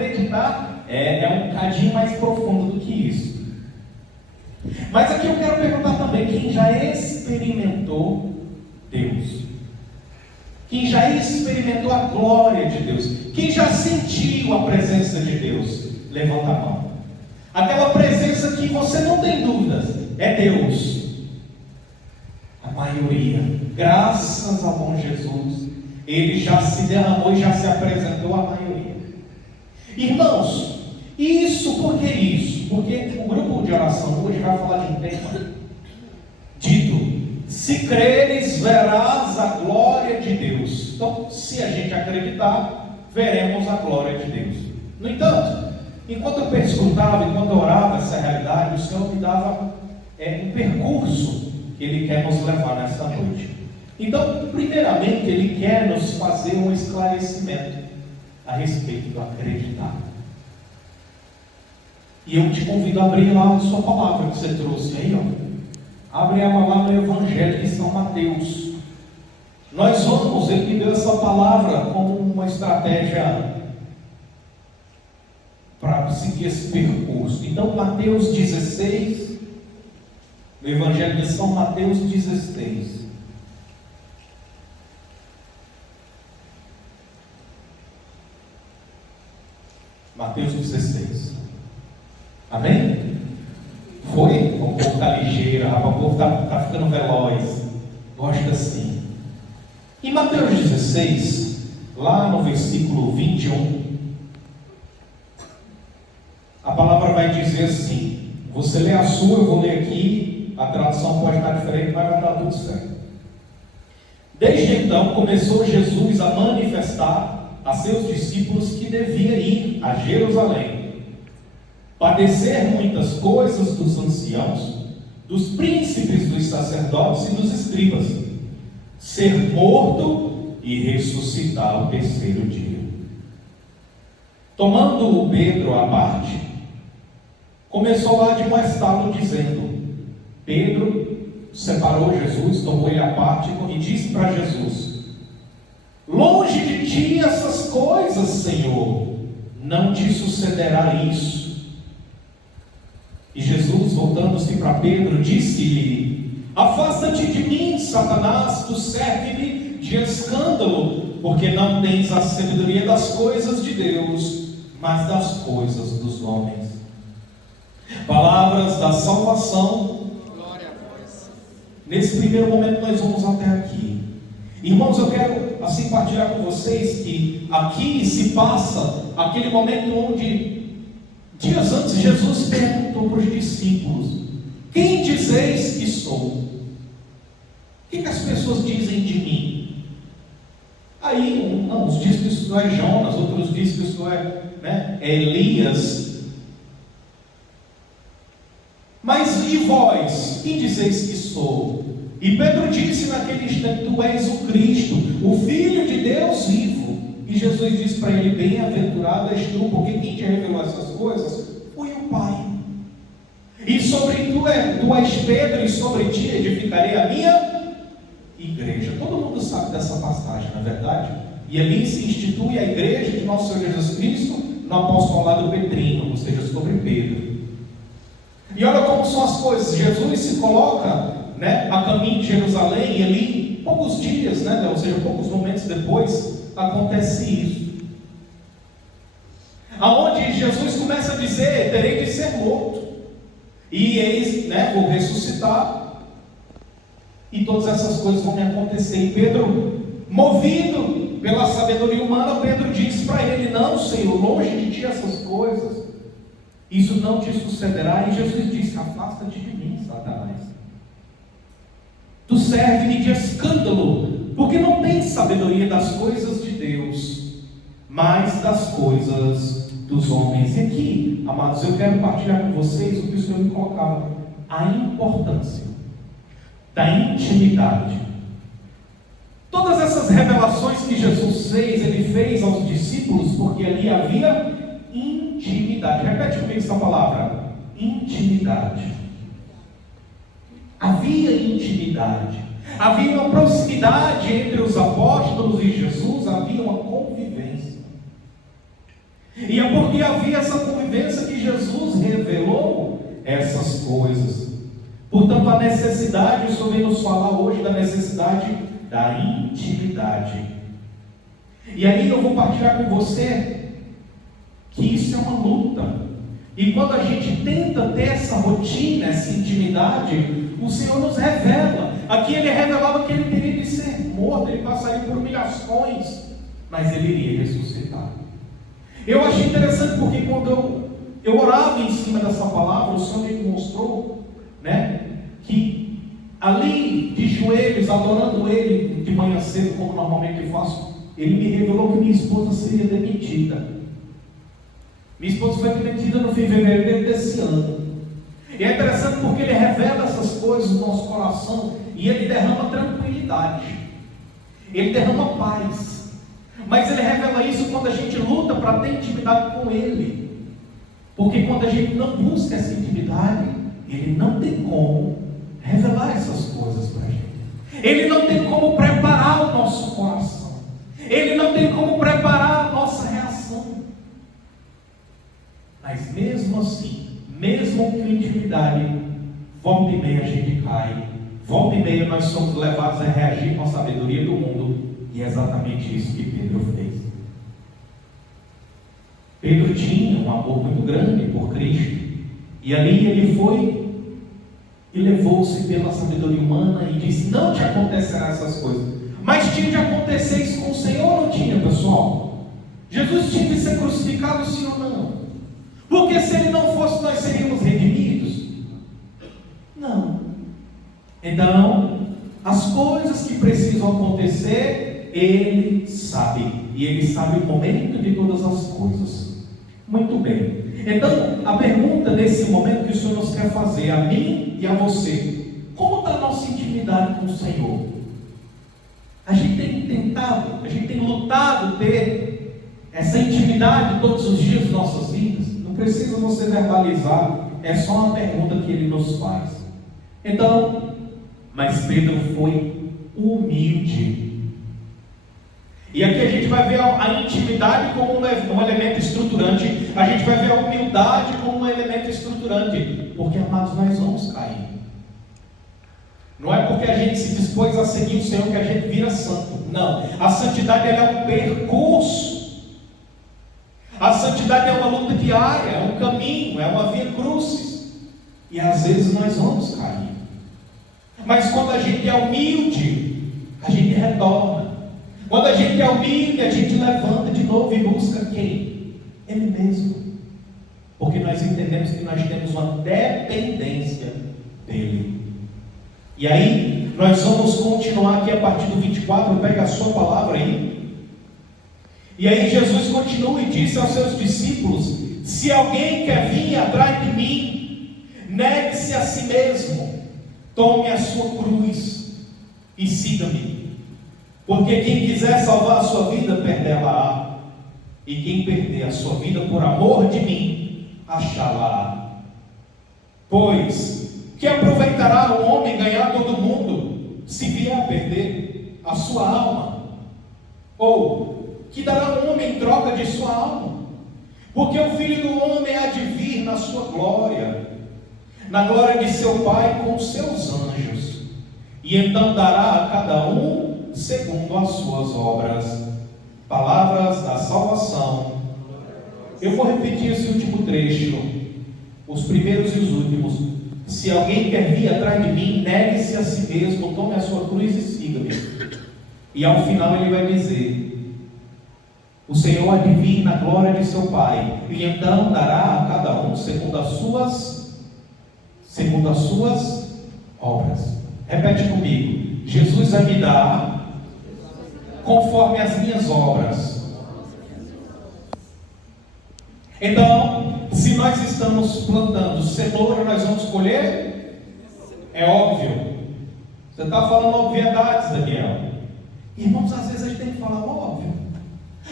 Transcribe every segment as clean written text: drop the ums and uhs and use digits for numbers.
acreditar é um bocadinho mais profundo do que isso. Mas aqui eu quero perguntar também, quem já experimentou Deus? Quem já experimentou a glória de Deus? Quem já sentiu a presença de Deus? Levanta a mão. Aquela presença que você não tem dúvidas, é Deus. A maioria, graças ao bom Jesus, Ele já se derramou e já se apresentou à maioria. Irmãos, por que isso? Porque o grupo de oração hoje vai falar de um tema dito: se creres, verás a glória de Deus. Então, se a gente acreditar, veremos a glória de Deus. No entanto, enquanto eu escutava, enquanto eu orava essa realidade, o Senhor me dava um percurso que Ele quer nos levar nessa noite. Então, primeiramente, Ele quer nos fazer um esclarecimento a respeito do acreditar. E eu te convido a abrir lá a sua palavra que você trouxe aí, ó. Abre ela lá no Evangelho de São Mateus. Nós vamos, Ele me deu essa palavra como uma estratégia para seguir esse percurso. Então, Mateus 16, no Evangelho de São Mateus 16. Mateus 16. Amém? Foi? O povo está ligeiro, o povo está ficando veloz. Gosta assim. Em Mateus 16, lá no versículo 21, a palavra vai dizer assim. Você lê a sua, eu vou ler aqui. A tradução pode estar diferente, mas vai dar tudo certo. Desde então começou Jesus a manifestar a seus discípulos que devia ir a Jerusalém, padecer muitas coisas dos anciãos, dos príncipes dos sacerdotes e dos escribas, ser morto e ressuscitar ao terceiro dia. Tomando Pedro à parte, começou lá a admoestá-lo, dizendo: Pedro separou Jesus, tomou ele à parte e disse para Jesus: longe de ti essas coisas, Senhor, não te sucederá isso. E Jesus, voltando-se para Pedro, disse-lhe: afasta-te de mim, Satanás, tu serve-me de escândalo, porque não tens a sabedoria das coisas de Deus, mas das coisas dos homens. Palavras da salvação. Glória a vós. Nesse primeiro momento nós vamos até aqui. Irmãos, eu quero assim partilhar com vocês que aqui se passa aquele momento onde, dias antes, Jesus perguntou para os discípulos: quem dizeis que sou? O que as pessoas dizem de mim? Aí, uns dizem que isso é Jonas, outros dizem que isso é Elias. Mas e vós, quem dizeis que sou? E Pedro disse naquele instante: tu és o Cristo, o Filho de Deus vivo. E Jesus disse para ele: bem-aventurado és tu, porque quem te revelou essas coisas foi o Pai. E sobre tu és Pedro, e sobre ti edificarei a minha igreja. Todo mundo sabe dessa passagem, não é verdade? E ali se institui a igreja de nosso Senhor Jesus Cristo no apostolado petrino, ou seja, sobre Pedro. E olha como são as coisas. Jesus se coloca a caminho de Jerusalém, e ali, poucos dias, ou seja, poucos momentos depois, acontece isso. Aonde Jesus começa a dizer: terei de ser morto, e eis, vou ressuscitar, e todas essas coisas vão me acontecer. E Pedro, movido pela sabedoria humana, Pedro disse para ele: não, Senhor, longe de ti essas coisas, isso não te sucederá. E Jesus disse: afasta-te de mim, Satanás, tu serve-me de escândalo, porque não tens sabedoria das coisas de Deus, mas das coisas dos homens. E aqui, amados, eu quero partilhar com vocês o que o Senhor me colocava: a importância da intimidade. Todas essas revelações que Jesus fez, Ele fez aos discípulos porque ali havia intimidade. Repete comigo essa palavra: intimidade. Havia intimidade, havia uma proximidade entre os apóstolos e Jesus, havia uma convivência. E é porque havia essa convivência que Jesus revelou essas coisas. Portanto, a necessidade, o Senhor vem nos falar hoje da necessidade da intimidade. E aí eu vou partilhar com você que isso é uma luta. E quando a gente tenta ter essa rotina, essa intimidade, o Senhor nos revela. Aqui ele revelava que ele teria de ser morto, ele passaria por humilhações, mas ele iria ressuscitar. Eu achei interessante porque quando eu orava em cima dessa palavra, o Senhor me mostrou, que ali de joelhos, adorando Ele de manhã cedo, como normalmente eu faço, Ele me revelou que minha esposa seria demitida. Minha esposa foi demitida no fevereiro desse ano. E é interessante porque Ele revela essas coisas no nosso coração e Ele derrama tranquilidade, Ele derrama paz. Mas Ele revela isso quando a gente luta para ter intimidade com Ele. Porque quando a gente não busca essa intimidade, Ele não tem como revelar essas coisas para a gente. Ele não tem como preparar o nosso coração. Ele não tem como preparar a nossa reação. Mas mesmo assim, mesmo com intimidade, volta e meia a gente cai. Volta e meia nós somos levados a reagir com a sabedoria do mundo. E é exatamente isso que Pedro fez. Pedro tinha um amor muito grande por Cristo. E ali ele foi e levou-se pela sabedoria humana e disse: não te acontecerão essas coisas. Mas tinha de acontecer isso com o Senhor ou não tinha, pessoal? Jesus tinha de ser crucificado, sim ou não? Porque se Ele não fosse, nós seríamos redimidos? Não. Então, as coisas que precisam acontecer, Ele sabe. E Ele sabe o momento de todas as coisas. Muito bem. Então, a pergunta nesse momento que o Senhor nos quer fazer, a mim e a você: como está a nossa intimidade com o Senhor? A gente tem tentado, a gente tem lutado ter essa intimidade todos os dias de nossas vidas? Não precisa você verbalizar, é só uma pergunta que Ele nos faz. Então, mas Pedro foi humilde. E aqui a gente vai ver a intimidade como um elemento estruturante. A gente vai ver a humildade como um elemento estruturante. Porque, amados, nós vamos cair. Não é porque a gente se dispôs a seguir o Senhor que a gente vira santo. Não. A santidade é um percurso. A santidade é uma luta diária, é um caminho, é uma via crucis. E às vezes nós vamos cair. Mas quando a gente é humilde, a gente retorna. Quando a gente é humilde, a gente levanta de novo e busca quem? Ele mesmo. Porque nós entendemos que nós temos uma dependência dele. E aí, nós vamos continuar aqui a partir do 24, pega a sua palavra aí. E aí Jesus continua e disse aos seus discípulos: se alguém quer vir atrás de mim, negue-se a si mesmo, tome a sua cruz e siga-me. Porque quem quiser salvar a sua vida, perdê-la-á. E quem perder a sua vida por amor de mim, achá-la-á. Pois, que aproveitará o homem ganhar todo mundo, se vier a perder a sua alma? Ou, que dará o homem em troca de sua alma? Porque o Filho do Homem há de vir na sua glória, na glória de seu Pai com os seus anjos. E então dará a cada um segundo as suas obras. Palavras da salvação. Eu vou repetir esse último trecho, os primeiros e os últimos. Se alguém quer vir atrás de mim, negue-se a si mesmo, tome a sua cruz e siga-me. E ao final ele vai dizer: o Senhor há de vir na glória de seu Pai, e então dará a cada um segundo as suas obras. Repete comigo: Jesus vai me dar conforme as minhas obras. Então, se nós estamos plantando cenoura, nós vamos colher? É óbvio. Você está falando obviedades, Daniel. Irmãos, às vezes a gente tem que falar óbvio.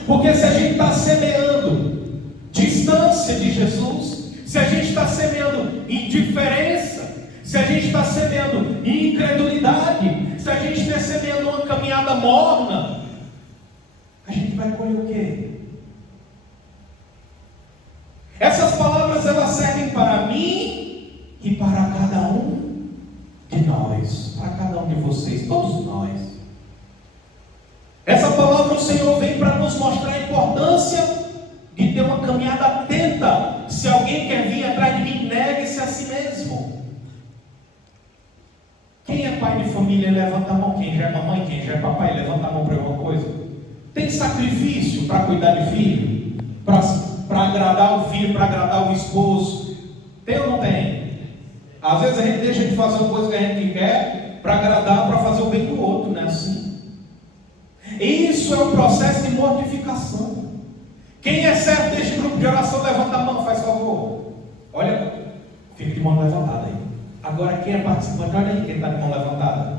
Porque se a gente está semeando distância de Jesus, se a gente está semeando indiferença, se a gente está semeando incredulidade, se a gente está semeando uma caminhada morna, a gente vai colher o quê? e para cada um de nós, para cada um de vocês, todos nós. Essa palavra o Senhor vem para nos mostrar a importância de ter uma caminhada atenta. Se alguém quer vir atrás de mim, negue-se a si mesmo. Quem é pai de família, levanta a mão. Quem já é mamãe, quem já é papai, levanta a mão para alguma coisa. Tem sacrifício para cuidar de filho? Para agradar o filho, para agradar o esposo? Tem ou não tem? Às vezes a gente deixa de fazer uma coisa que a gente quer para agradar, para fazer o bem do outro, não é assim? Isso é um processo de mortificação. Quem é servo deste grupo de oração, levanta a mão, faz favor. Olha, fica de mão levantada aí. Agora quem é participante, olha aí quem está de mão levantada.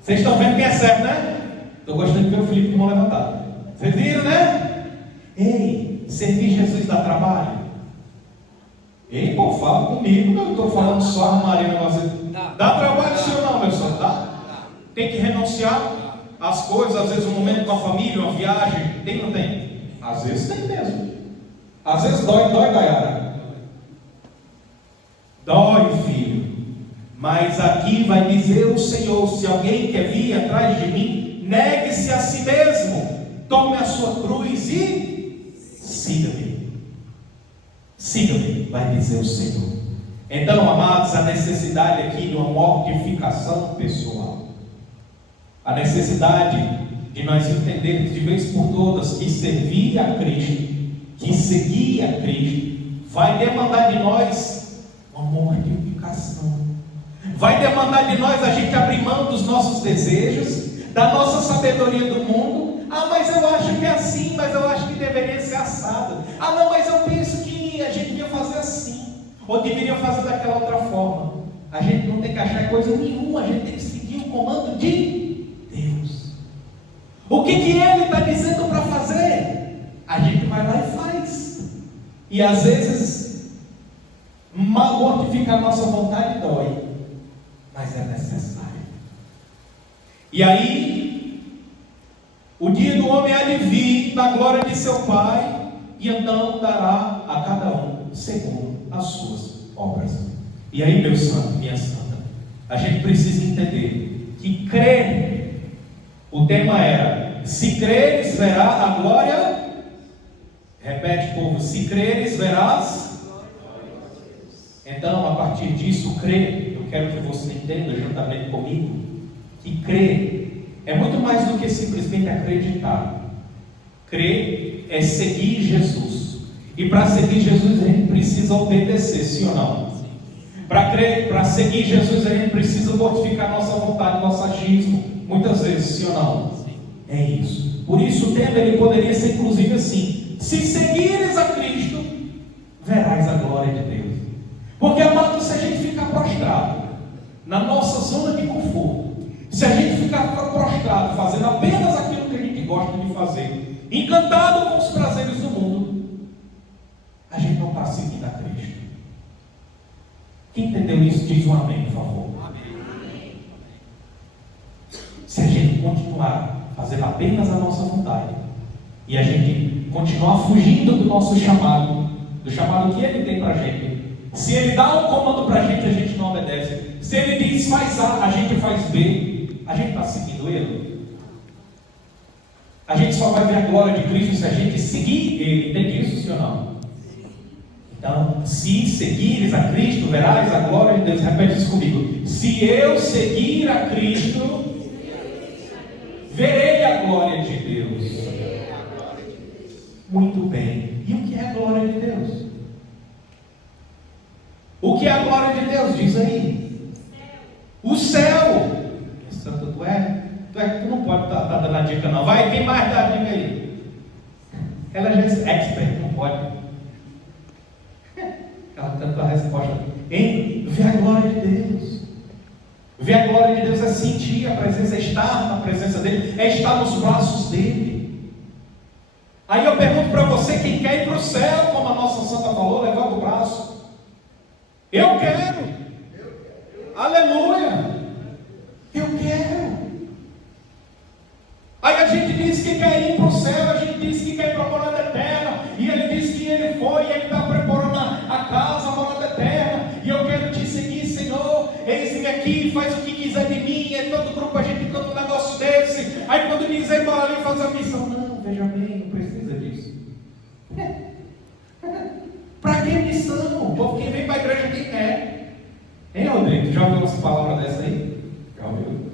Vocês estão vendo quem é servo, né? Estou gostando de ver o Felipe de mão levantada. Vocês viram, né? Ei, servir Jesus dá trabalho? Ei, pô, fala comigo, eu estou falando só a Maria negócio. Dá trabalho sim ou não, meu senhor? Dá? Tem que renunciar às coisas, às vezes um momento com a família, uma viagem. Tem ou não tem? Às vezes tem mesmo. Às vezes dói, Gaiara. Dói, filho. Mas aqui vai dizer o Senhor: se alguém quer vir atrás de mim, negue-se a si mesmo, tome a sua cruz e siga-me. Siga-me, vai dizer o Senhor. Então, amados, a necessidade aqui de uma mortificação pessoal, a necessidade de nós entendermos de vez por todas que servir a Cristo, que seguir a Cristo, vai demandar de nós uma mortificação. Vai demandar de nós a gente abrir mão dos nossos desejos, da nossa sabedoria do mundo. Ah, mas eu acho que é assim, mas eu acho que deveria ser assado. Ah, não, mas eu penso que a gente devia fazer assim, ou deveria fazer daquela outra forma. A gente não tem que achar coisa nenhuma, a gente tem que seguir o comando de Deus. O que Ele está dizendo para fazer, a gente vai lá e faz. E às vezes, mortificar a nossa vontade dói, mas é necessário. E aí, o dia do homem há de vir da glória de seu Pai, e então dará a cada um segundo as suas obras. E aí, meu santo, minha santa, a gente precisa entender que crer, o tema era: se creres, verá a glória. Repete, povo: se creres, verás. Então, a partir disso, crer, eu quero que você entenda juntamente comigo, que crer é muito mais do que simplesmente acreditar. Crer é seguir Jesus. E para seguir Jesus a gente precisa obedecer, sim ou não? Para seguir Jesus a gente precisa mortificar nossa vontade, nosso agismo, muitas vezes, sim ou não? É isso. Por isso o tema ele poderia ser inclusive assim: se seguires a Cristo, verás a glória de Deus. Porque, amado, se a gente ficar prostrado na nossa zona de conforto, se a gente ficar prostrado fazendo apenas aquilo que a gente gosta de fazer, encantado com os prazeres do mundo, a gente não está seguindo a Cristo. Quem entendeu isso, diz um amém, por favor. Amém. Se a gente continuar fazendo apenas a nossa vontade, e a gente continuar fugindo do nosso chamado, do chamado que Ele tem para a gente, se Ele dá um comando para a gente não obedece. Se Ele diz faz A, a gente faz B, a gente está seguindo Ele? A gente só vai ver a glória de Cristo se a gente seguir Ele. Entende isso, sim ou não? Então, se seguires a Cristo, verás a glória de Deus. Repete isso comigo: se eu seguir a Cristo, verei a glória de Deus. Muito bem. E o que é a glória de Deus? O que é a glória de Deus? Diz aí. O céu. Santo, tu não pode estar dando a dica não. Vai, quem mais dá a dica aí? Ela já é expert, não pode. Ela canta a resposta. Ver a glória de Deus. Ver a glória de Deus é sentir a presença, é estar na presença dEle, é estar nos braços dEle. Aí eu pergunto para você, quem quer ir para o céu, como a nossa santa falou, levanta o braço. Eu quero. Aleluia. Eu quero. Aí a gente diz que quer ir para o céu, a gente diz que quer ir para a morada eterna, e ele diz que ele foi, e ele está preparando a casa, a morada eterna, e eu quero te seguir. aqui, faz o que quiser de mim, é todo grupo a gente canta um negócio desse, aí quando dizer bora ali fazer a missão, não, veja bem, não precisa disso. Para que missão? O povo que vem para a igreja quem quer. Hein, Rodrigo? Tu já ouviu umas palavras dessa aí? Já ouviu?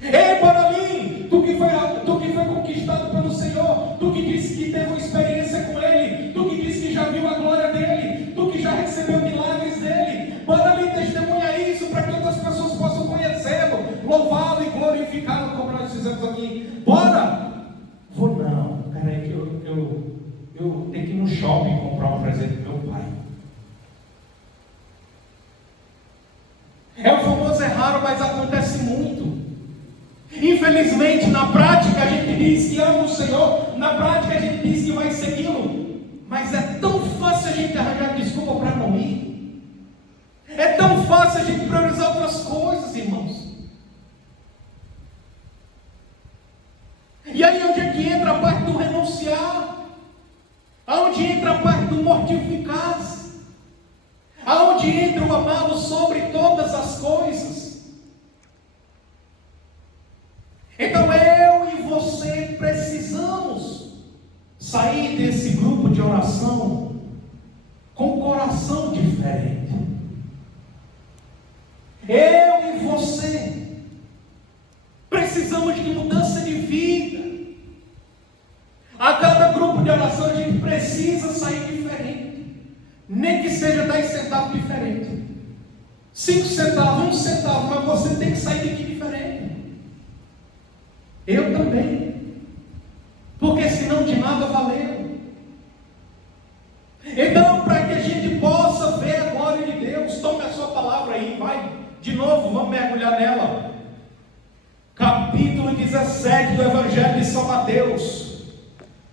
Ei, Boralim, tu que foi conquistado pelo Senhor, tu que disse que teve uma experiência com Ele, tu que disse que já viu a glória dEle, tu que já recebeu milagres dEle, Boralim, testemunha isso para que outras pessoas possam conhecê-lo, louvá-lo e glorificá-lo como nós fizemos aqui. Bora! Vou não, peraí que eu tenho que ir no shopping comprar um presente do meu pai. É o famoso raro, mas acontece muito. Infelizmente, na prática a gente diz que ama o Senhor, na prática a gente diz que vai segui-lo, mas é tão fácil a gente arranjar desculpa para não ir. É tão fácil a gente priorizar outras coisas, irmãos. E aí onde é que entra a parte do renunciar? Aonde entra a parte do mortificar-se? Aonde entra o amá-lo sobre todas as coisas? Então eu e você precisamos sair desse grupo de oração com um coração diferente. Eu e você precisamos de mudança de vida. A cada grupo de oração a gente precisa sair diferente, nem que seja 10 centavos diferente, 5 centavos, 1 centavo, mas você tem que sair daqui diferente. Eu também, porque senão de nada valeu. Então, para que a gente possa ver a glória de Deus, tome a sua palavra aí, vai, de novo, vamos mergulhar nela. Capítulo 17 do Evangelho de São Mateus,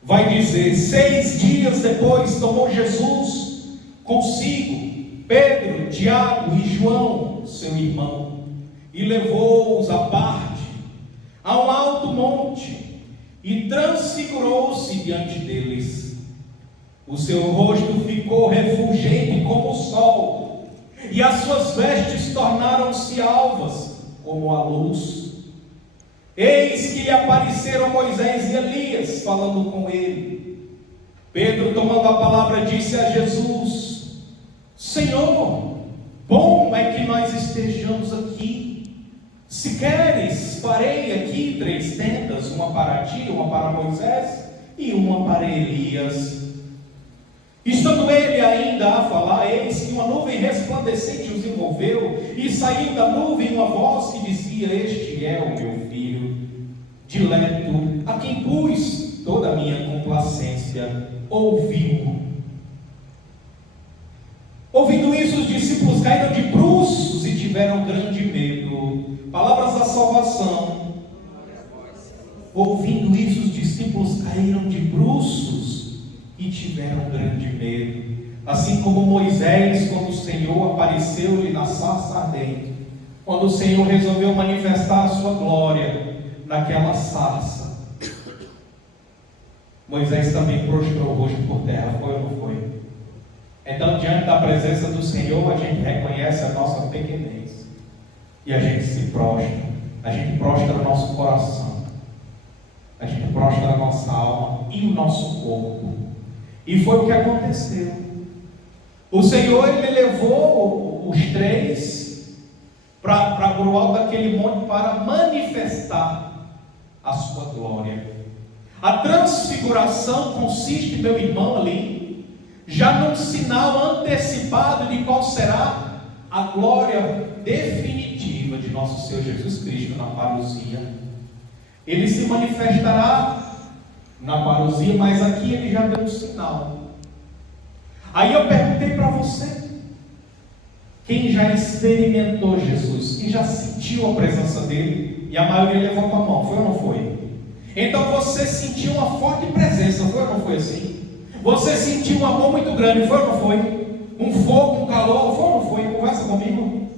vai dizer: 6 dias depois tomou Jesus consigo Pedro, Tiago e João, seu irmão, e levou-os à parte a um alto monte, e transfigurou-se diante deles. O seu rosto ficou refulgente como o sol, e as suas vestes tornaram-se alvas como a luz. Eis que lhe apareceram Moisés e Elias, falando com ele. Pedro, tomando a palavra, disse a Jesus: Senhor, bom é que nós estejamos aqui. Se queres, farei aqui 3 tendas, uma para ti, uma para Moisés e uma para Elias. Estando ele ainda a falar, eis que uma nuvem resplandecente os envolveu, e saiu da nuvem uma voz que dizia: Este é o meu filho dileto, a quem pus toda a minha complacência. Ouviu. Ouvindo isso, os discípulos caíram de bruços e tiveram grande medo. Palavras da salvação. Ouvindo isso, os discípulos caíram de bruços e tiveram grande medo. Assim como Moisés, quando o Senhor apareceu-lhe na sarça ardente, quando o Senhor resolveu manifestar a sua glória naquela sarça, Moisés também prostrou o rosto por terra, foi ou não foi? Então, diante da presença do Senhor, a gente reconhece a nossa pequenez e a gente se prostra. A gente prostra o nosso coração, a gente prostra a nossa alma e o nosso corpo. E foi o que aconteceu. O Senhor, Ele levou os 3 para o alto daquele monte para manifestar a sua glória. A transfiguração consiste, meu irmão, ali, já num sinal antecipado de qual será a glória definitiva de nosso Senhor Jesus Cristo na parousia. Ele se manifestará na parousia, mas aqui ele já deu um sinal. Aí eu perguntei para você: quem já experimentou Jesus? Quem já sentiu a presença dele? E a maioria levantou a mão, foi ou não foi? Então você sentiu uma forte presença, foi ou não foi assim? Você sentiu um amor muito grande, foi ou não foi? Um fogo, um calor, foi ou não foi? Conversa comigo.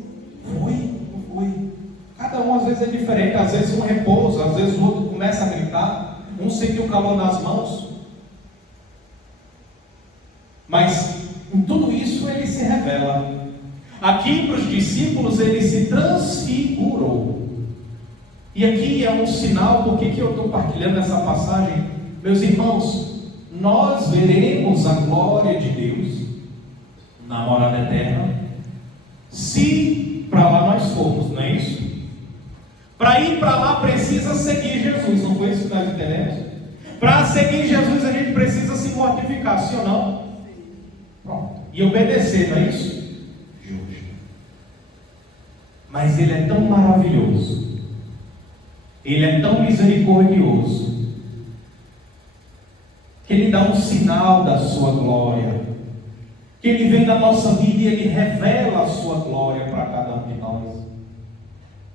Foi, não foi? Cada um às vezes é diferente, às vezes um repousa, às vezes o outro começa a gritar, um sentiu o calor nas mãos. Mas em tudo isso ele se revela. Aqui para os discípulos ele se transfigurou. E aqui é um sinal, por que eu estou partilhando essa passagem? Meus irmãos, nós veremos a glória de Deus na morada eterna, se para lá nós formos, não é isso? Para ir para lá precisa seguir Jesus, não foi isso que nós entendemos? Para seguir Jesus a gente precisa se mortificar, sim ou não? Pronto. E obedecer, não é isso? Justo. Mas Ele é tão maravilhoso, Ele é tão misericordioso, que Ele dá um sinal da sua glória, que Ele vem da nossa vida e Ele revela a sua glória para cada um de nós.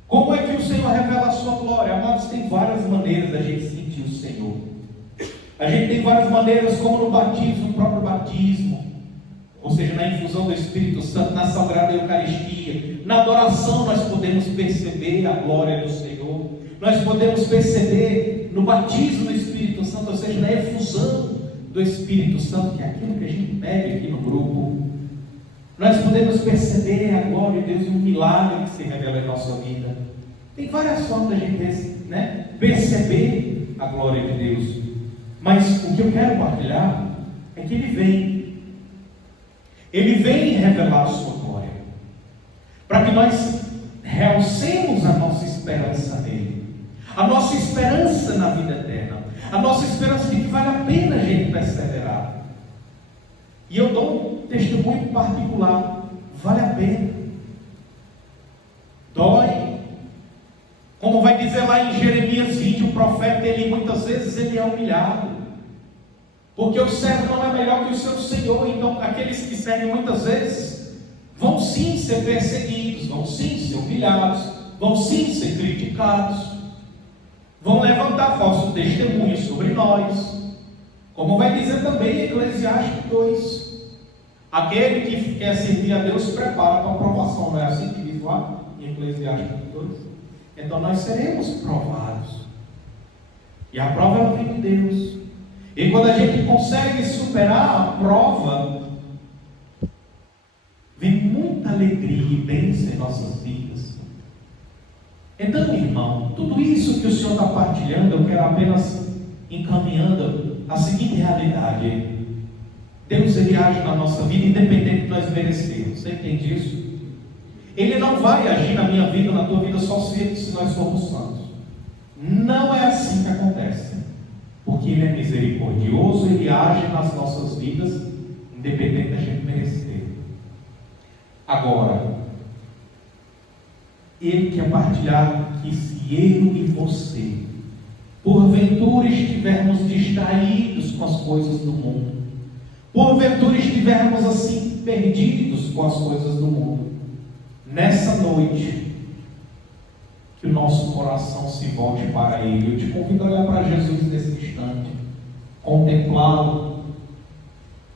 Como é que o Senhor revela a sua glória? Amados, tem várias maneiras da gente sentir o Senhor. A gente tem várias maneiras, como no batismo, no próprio batismo, ou seja, na infusão do Espírito Santo, na Sagrada Eucaristia, na adoração nós podemos perceber a glória do Senhor. Nós podemos perceber no batismo do Espírito Santo, ou seja, na efusão do Espírito Santo, que é aquilo que a gente pede aqui no grupo. Nós podemos perceber a glória de Deus e um milagre que se revela em nossa vida. Tem várias formas da gente perceber a glória de Deus. Mas o que eu quero partilhar é que Ele vem revelar a sua glória, para que nós realcemos a nossa esperança nele, a nossa esperança na vida eterna, a nossa esperança de que vale a pena a gente perseverar. E eu dou um testemunho particular, vale a pena. Dói. Como vai dizer lá em Jeremias 20, o profeta, muitas vezes ele é humilhado, porque o servo não é melhor que o seu Senhor. Então aqueles que servem muitas vezes vão sim ser perseguidos, vão sim ser humilhados, vão sim ser criticados, vão levantar falso testemunho sobre nós, como vai dizer também em Eclesiastes 2, aquele que quer servir a Deus prepara para a provação, não é assim que diz lá em Eclesiastes 2? Então nós seremos provados, e a prova é o fim de Deus. E quando a gente consegue superar a prova, vem muita alegria e bênção em nossas vidas. Então, irmão, tudo isso que o Senhor está partilhando, eu quero apenas encaminhando a seguinte realidade: Deus, Ele age na nossa vida independente de nós merecermos. Você entende isso? Ele não vai agir na minha vida, na tua vida, só se nós formos santos. Não é assim que acontece. Porque Ele é misericordioso, Ele age nas nossas vidas, independente da gente merecer. Agora, Ele quer partilhar que se eu e você, porventura estivermos distraídos com as coisas do mundo, porventura estivermos assim perdidos com as coisas do mundo, nessa noite, que o nosso coração se volte para Ele. Eu te convido a olhar para Jesus nesse instante, contemplá-lo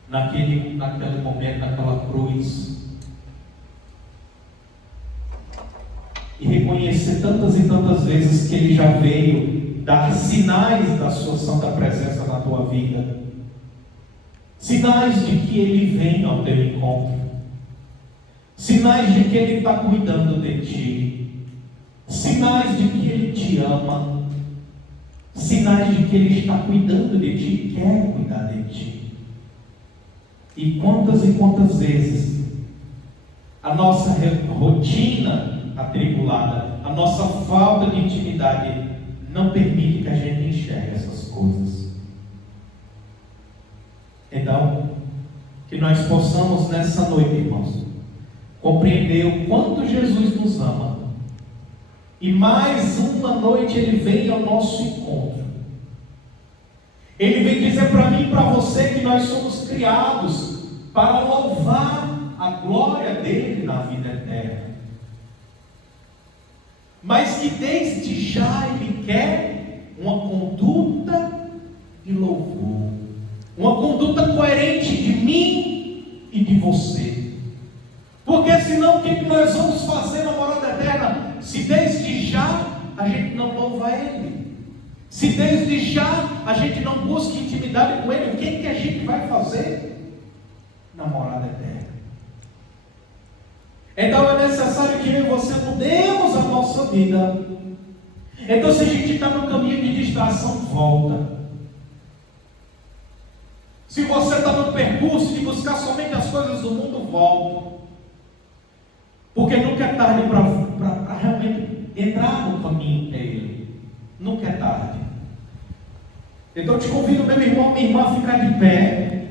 naquele momento, naquela cruz, e reconhecer tantas e tantas vezes que Ele já veio dar sinais da sua santa presença na tua vida, sinais de que Ele vem ao teu encontro, sinais de que Ele está cuidando de ti, sinais de que Ele te ama, sinais de que Ele está cuidando de ti e quer cuidar de ti. E quantas vezes a nossa rotina atribulada, a nossa falta de intimidade não permite que a gente enxergue essas coisas. Então, que nós possamos nessa noite, irmãos, compreender o quanto Jesus nos ama, e mais uma noite Ele vem ao nosso encontro. Ele vem dizer para mim e para você que nós somos criados para louvar a glória dEle na vida eterna, mas que desde já Ele quer uma conduta de louvor, uma conduta coerente de mim e de você. Porque senão o que nós vamos fazer na morada eterna, se desde já a gente não louva Ele, se desde já a gente não busca intimidade com Ele, o que a gente vai fazer na morada eterna? Então é necessário que eu e você mudemos a nossa vida. Então, se a gente está no caminho de distração, volta. Se você está no percurso de buscar somente as coisas do mundo, volta. Porque nunca é tarde para realmente entrar no caminho que é Ele. Nunca é tarde. Então eu te convido, meu irmão, minha irmã, a ficar de pé.